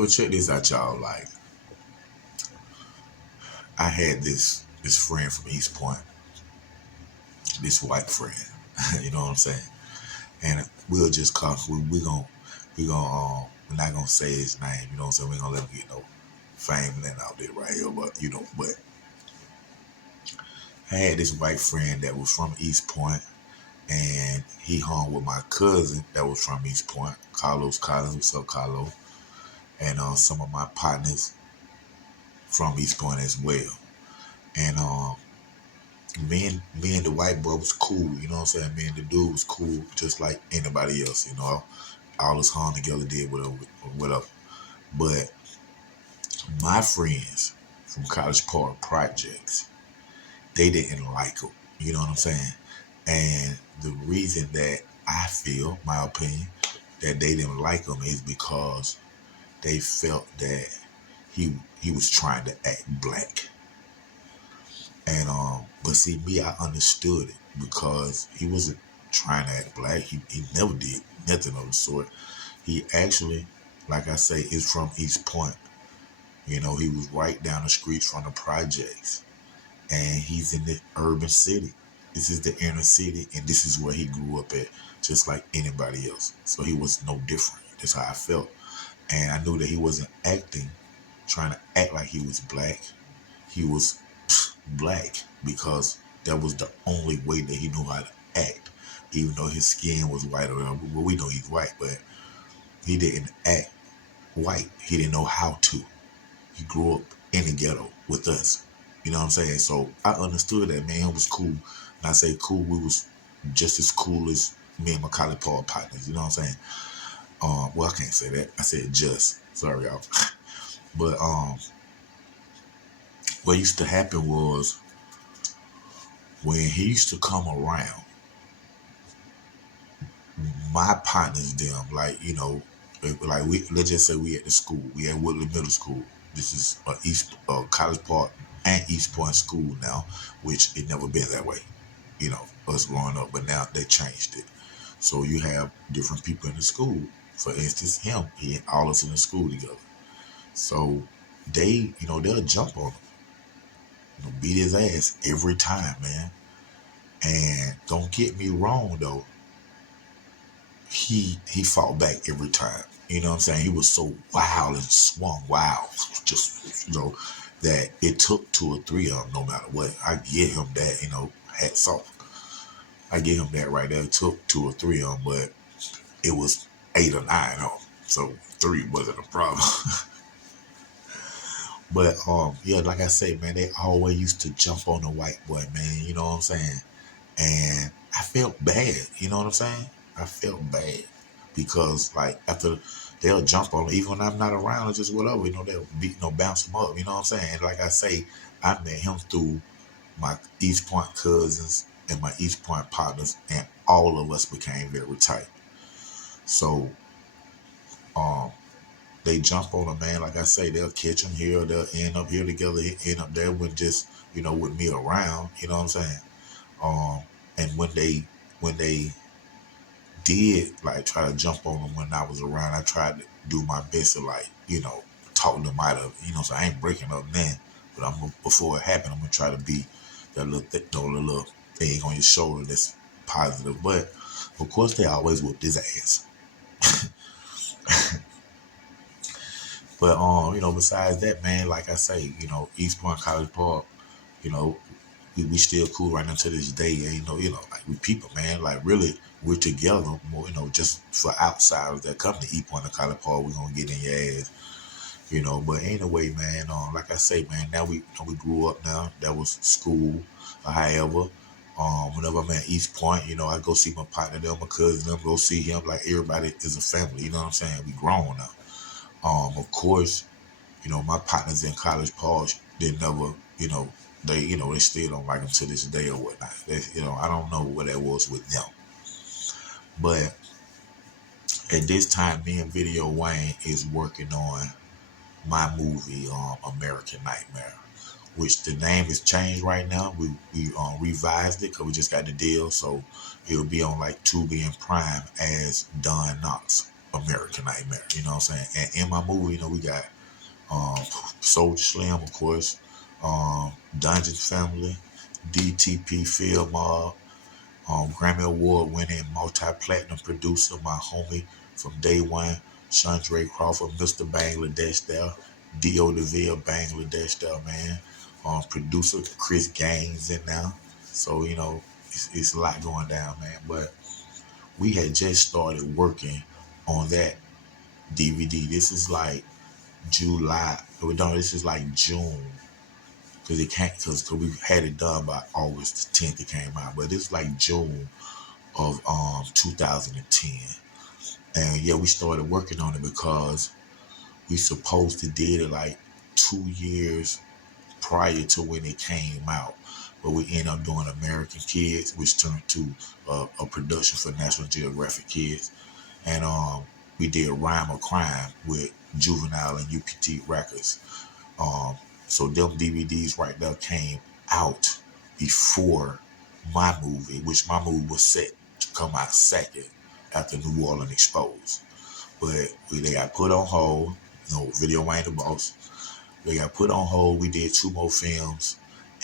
So check this out, y'all. Like, I had this friend from East Point, this white friend. You know what I'm saying? And we'll just call. We're not gonna say his name. You know what I'm saying? We ain't gonna let him get no fame and that out there right here. But but I had this white friend that was from East Point, and he hung with my cousin that was from East Point, Carlos Collins. What's up, Carlos? And some of my partners from East Point as well. And me and the white boy was cool. You know what I'm saying? Me and the dude was cool, just like anybody else. All us hung together, did whatever. But my friends from College Park projects, they didn't like him. You know what I'm saying? And the reason that I feel, my opinion, that they didn't like him is because they felt that he was trying to act black. And but see, me, I understood it because he wasn't trying to act black. He never did nothing of the sort. He actually, like I say, is from East Point. He was right down the street from the projects, and he's in the urban city. This is the inner city, and this is where he grew up at, just like anybody else. So he was no different. That's how I felt. And I knew that he wasn't trying to act like he was black. He was black because that was the only way that he knew how to act. Even though his skin was white or whatever, well, we know he's white, but he didn't act white. He didn't know how to. He grew up in the ghetto with us. You know what I'm saying? So I understood that, man. It was cool. And I say cool, we was just as cool as me and my College Paul partners. You know what I'm saying? Well, I can't say that. I said just. Sorry, y'all. But what used to happen was when he used to come around, my partners, them, like let's just say we at the school. We at Woodland Middle School. This is College Park and East Point School now, which it never been that way. Us growing up, but now they changed it. So you have different people in the school. For instance, he and all us in the school together. So they'll jump on him, beat his ass every time, man. And don't get me wrong though, he fought back every time. You know what I'm saying? He was so wild and swung wild, just that it took 2 or 3 of them, no matter what. I give him that, hats off. I give him that right there. It took 2 or 3 of them, but it was 8 or 9 of them. So 3 wasn't a problem. But yeah, like I say, man, they always used to jump on the white boy, man. You know what I'm saying? And I felt bad. You know what I'm saying? I felt bad because like after they'll jump on, even when I'm not around or just whatever, they'll bounce him up. You know what I'm saying? And like I say, I met him through my East Point cousins and my East Point partners, and all of us became very tight. So um, they jump on a man, like I say, they'll catch him here, they'll end up here together, end up there with just with me around. You know what I'm saying? Um, and when they did like try to jump on him when I was around, I tried to do my best to talk them out of it. So I ain't breaking up then, but before it happened, I'm gonna try to be that little little thing on your shoulder that's positive. But of course, they always whooped his ass. But besides that, man, like I say, East Point College Park, you know, we still cool right now to this day. And like we people, man, like really we're together more, just for outsiders that come to East Point and College Park, we're gonna get in your ass. But anyway, man, like I say, man, now we grew up now. That was school. However, whenever I'm at East Point, I go see my partner there, my cousin, them, go see him. Like everybody is a family. You know what I'm saying? We grown now. Of course, my partners in College Park, they never, they still don't like them to this day or whatnot. I don't know what that was with them. But at this time, me and Video Wayne is working on my movie, American Nightmare, which the name is changed right now. We revised it because we just got the deal, so it'll be on like Tubi and Prime as Don Knox. American Nightmare. You know what I'm saying? And in my movie, we got Soldier Slim, of course, Dungeon Family, DTP Field Mob, Grammy Award winning multi-platinum producer, my homie from day one, Chandre Crawford, Mr. Bangladesh there, D.O. DeVille, Bangladesh there, man. Producer Chris Gaines in now. So, it's a lot going down, man. But we had just started working on that DVD. This is like July. No, this is like June. Because it can't, because we had it done by August 10th, it came out. But it's like June of 2010. And yeah, we started working on it because we supposed to did it like 2 years prior to when it came out. But we ended up doing American Kids, which turned to a production for National Geographic Kids. And we did Rhyme or Crime with Juvenile and UPT Records. So them DVDs right there came out before my movie, which my movie was set to come out second after New Orleans Exposed. But they got put on hold. Video Wayne the Boss. They got put on hold. We did 2 more films,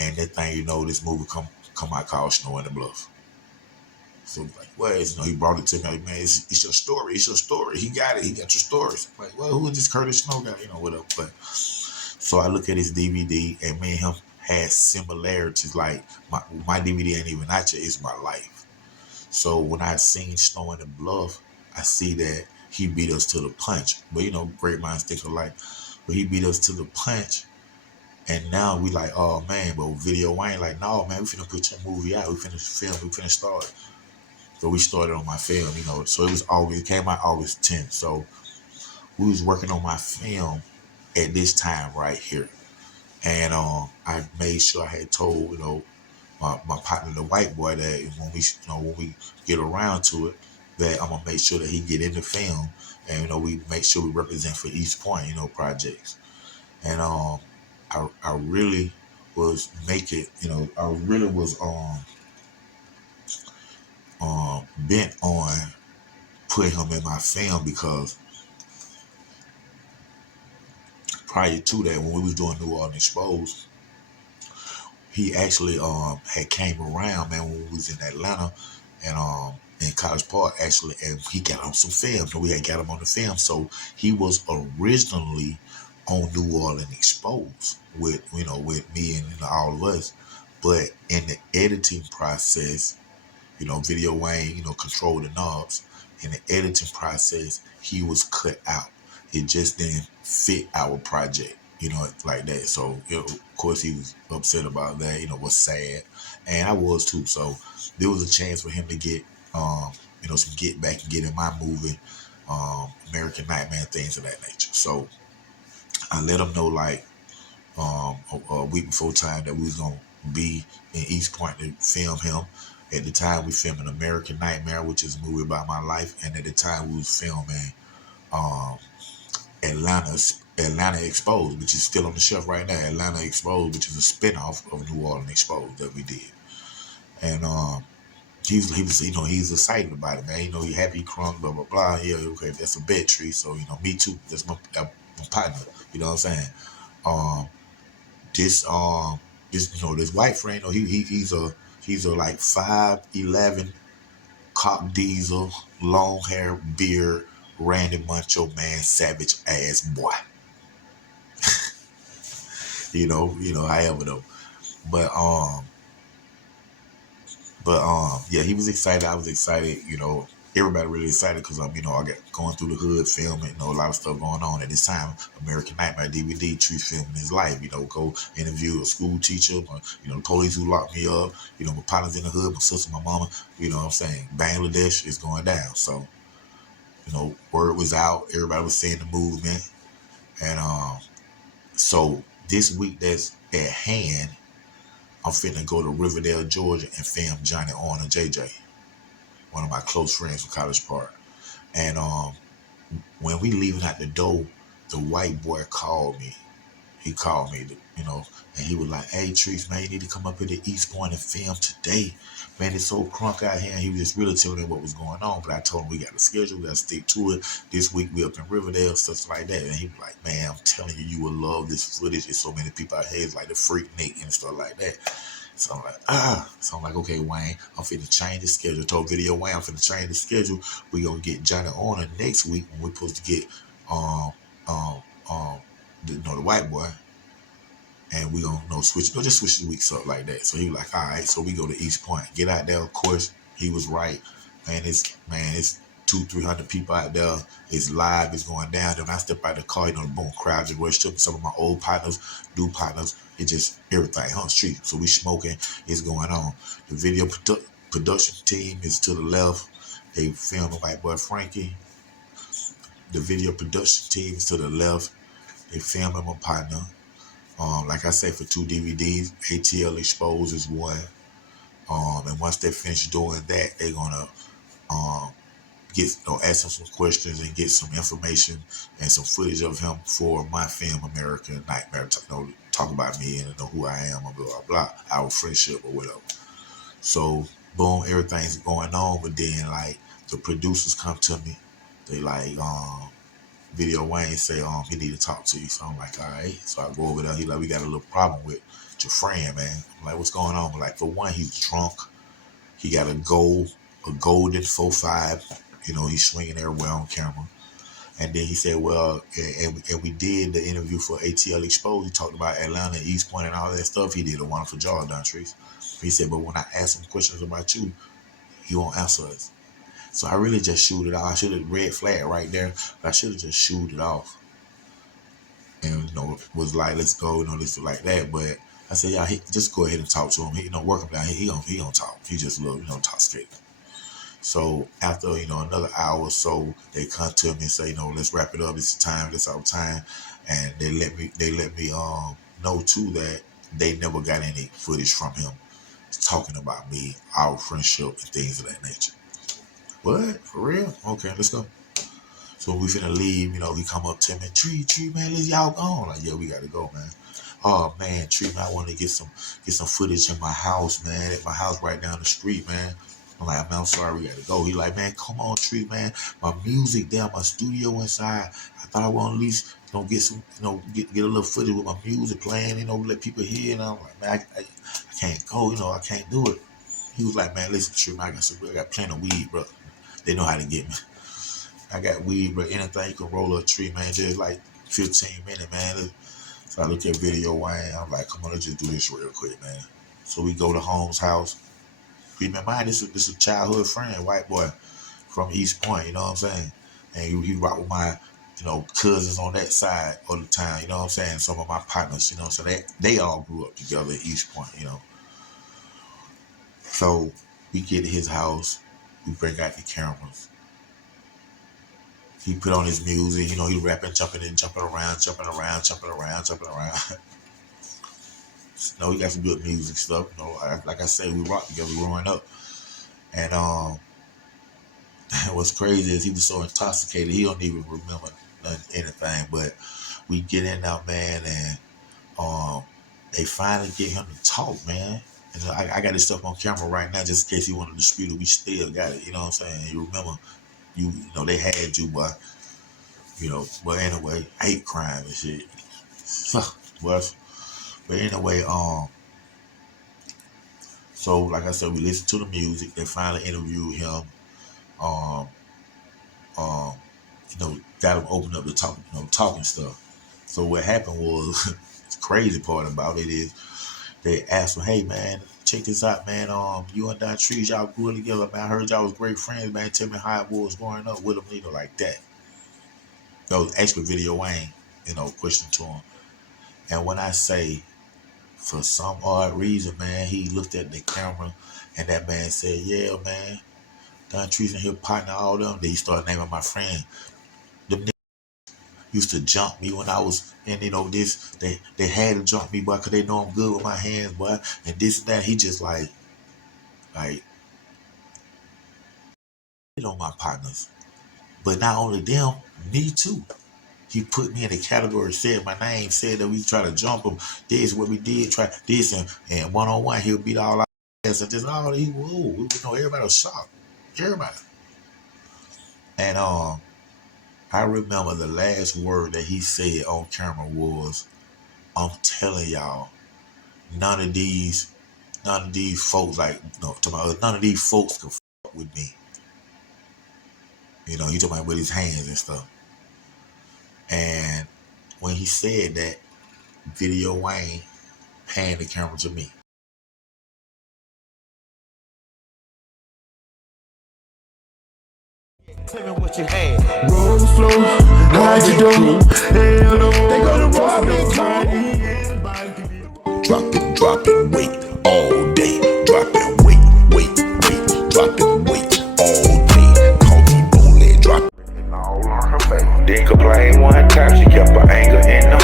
and that thing, this movie come out called Snow in the Bluff. So like, well, he brought it to me like, man, it's your story. It's your story. He got it. He got your story. So I'm like, well, who is this Curtis Snow guy? Whatever. But so I look at his DVD, and me and him had similarities. Like my DVD ain't even out yet. It's my life. So when I seen Snow in the Bluff, I see that he beat us to the punch. But great minds think alike. But he beat us to the punch. And now we like, oh man, but Video Wayne like, no man, we finna put your movie out. We finna film. We finna start. So we started on my film, So it came out August 10th. So we was working on my film at this time right here. And I made sure I had told, my partner, the white boy, that when we get around to it, that I'm gonna make sure that he get in the film, and we make sure we represent for East Point, projects. And I really was I really was bent on putting him in my film, because prior to that, when we was doing New Orleans Exposed, he actually had came around, man, when we was in Atlanta and in College Park, actually, and he got on some film. So we had got him on the film. So he was originally on New Orleans Exposed with with me and all of us. But in the editing process, Video Wayne, controlled the knobs. In the editing process, he was cut out. It just didn't fit our project, like that. So, of course, he was upset about that, was sad. And I was too. So there was a chance for him to get, some get back and get in my movie, American Nightmare, things of that nature. So I let him know, like, a week before time that we was going to be in East Point to film him. At the time, we filming American Nightmare, which is a movie about my life. And at the time, we was filming Atlanta Exposed, which is still on the shelf right now. Atlanta Exposed, which is a spinoff of New Orleans Exposed that we did. And he was he's excited about it, man. He happy, crunk, blah blah blah. Yeah, okay, that's a bed tree. So me too. That's my partner. You know what I'm saying? This white friend, he's a like 5'11" cock diesel, long hair, beard, Randy Macho Man, savage ass boy. However though. Yeah, he was excited. I was excited. Everybody really excited because I got going through the hood filming. A lot of stuff going on at this time. American Nightmare DVD, Trece filming his life. Go interview a school teacher. The police who locked me up. My partners in the hood, my sister, my mama. What I'm saying? Bangladesh is going down. So, word was out. Everybody was saying the movement. And so this week that's at hand, I'm finna go to Riverdale, Georgia, and film Johnny Orr and JJ, one of my close friends from College Park. And when we leaving out the door, the white boy called me. he called me, and he was like, "Hey, Trece, man, you need to come up here to East Point and film today. Man, it's so crunk out here." And he was just really telling me what was going on. But I told him we got a schedule, we got to stick to it. This week we up in Riverdale, stuff like that. And he was like, "Man, I'm telling you, you will love this footage. There's so many people out here, it's like the Freak Nick and stuff like that." So I'm like, So I'm like, "Okay, Wayne, I'm finna change the schedule." I told Video Wayne, I'm finna change the schedule. We gonna get Johnny on next week when we're supposed to get um um um the white boy, and we gonna switch, just switch the weeks up like that. So he was like, "All right." So we go to East Point, get out there. Of course, he was right. It's 200-300 people out there. It's live. It's going down. Then when I step out the car, the boom, crowd just rushed up. Some of my old partners, new partners. It just everything, street. So we smoking. It's going on. The video production team is to the left. They filming White Boy Frankie. The video production team is to the left. They filming my partner. Like I say, for 2 DVDs, ATL Exposed is one. And once they finish doing that, they're gonna ask him some questions and get some information and some footage of him for my film, American Nightmare. Talk about me and know who I am, and blah blah blah, our friendship or whatever. So boom, everything's going on, but then like the producers come to me, they like Video Wayne say, he need to talk to you. So I'm like, all right. So I go over there. He like, we got a little problem with your friend, man. I'm like, what's going on? Like, for one, he's drunk. He got a golden 4.5. He's swinging everywhere on camera. And then he said, well, and we did the interview for ATL Exposed. He talked about Atlanta, East Point, and all that stuff. He did a wonderful job, Dontrece. He said, but when I ask him questions about you, he won't answer us. So I really just shoot it off. I should have red flag right there, but I should have just shoot it off. And was like, let's go, this like that. But I said, yeah, just go ahead and talk to him. Work him down. He don't talk. He just talk straight. So after another hour or so, they come to me and say, let's wrap it up. It's time. It's our time. And they let me know too that they never got any footage from him talking about me, our friendship, and things of that nature. What? For real? Okay, let's go. So we finna leave, he come up to me, Tree, man, let's y'all gone. Like, yeah, we gotta go, man. Oh man, Tree, man, I want to get some footage in my house, man. At my house right down the street, man. I'm like, man, I'm sorry, we gotta go. He like, man, come on, Tree, man. My music down, my studio inside. I thought I want at least, get some, get a little footage with my music playing, let people hear. And I'm like, man, I can't go, I can't do it. He was like, man, listen, Tree, man, I got plenty of weed, bro. They know how to get me. I got weed, but anything you can roll up a tree, man. Just like 15 minutes, man. So I look at Video Wayne. I'm like, come on, let's just do this real quick, man. So we go to Holmes' house. Remember, this is a childhood friend, white boy from East Point. You know what I'm saying? And he rock with my, cousins on that side all the time. You know what I'm saying? Some of my partners. So they all grew up together at East Point. So we get to his house. We bring out the cameras. He put on his music, he rapping, jumping around. He got some good music stuff. Like I say, we rocked together growing up. And what's crazy is he was so intoxicated, he don't even remember anything. But we get in now, man, and they finally get him to talk, man. And I got this stuff on camera right now, just in case he wanted to dispute it. We still got it, you know what I'm saying? You remember, they had you, but but anyway, hate crime and shit. But anyway, so like I said, we listened to the music. They finally interviewed him. Um, um, got him open up to talk, talking stuff. So what happened was, the crazy part about it is, they asked him, "Hey man, check this out, man. You and Dontrece, y'all grew together, man. I heard y'all was great friends, man. Tell me how it was growing up with him, like that." That was actually Video Wayne, question to him. And when I say, for some odd reason, man, he looked at the camera and that man said, "Yeah, man, Dontrece and his partner, all them." Then he started naming my friend. Them niggas used to jump me when I was in, this. They had to jump me, boy, because they know I'm good with my hands, boy. And this and that. He just like, my partners. But not only them, me too. He put me in the category, said my name, said that we try to jump him. This is what we did, try this, and one-on-one, he'll beat all our ass. And just all these, whoa, you know, everybody was shocked. Everybody. And I remember the last word that he said on camera was, I'm telling y'all, none of these folks, like, no, none of these folks can fuck with me. You know, he talking about with his hands and stuff. And when he said that, Video Wayne panned the camera to me. Tell me what you had. Roll slow, how'd you do? Hell no, they gonna rob me. Dropping weight all day. Dropping weight, dropping weight all day. Call me bully, dropping all on her face. Didn't complain one time, she kept her anger in the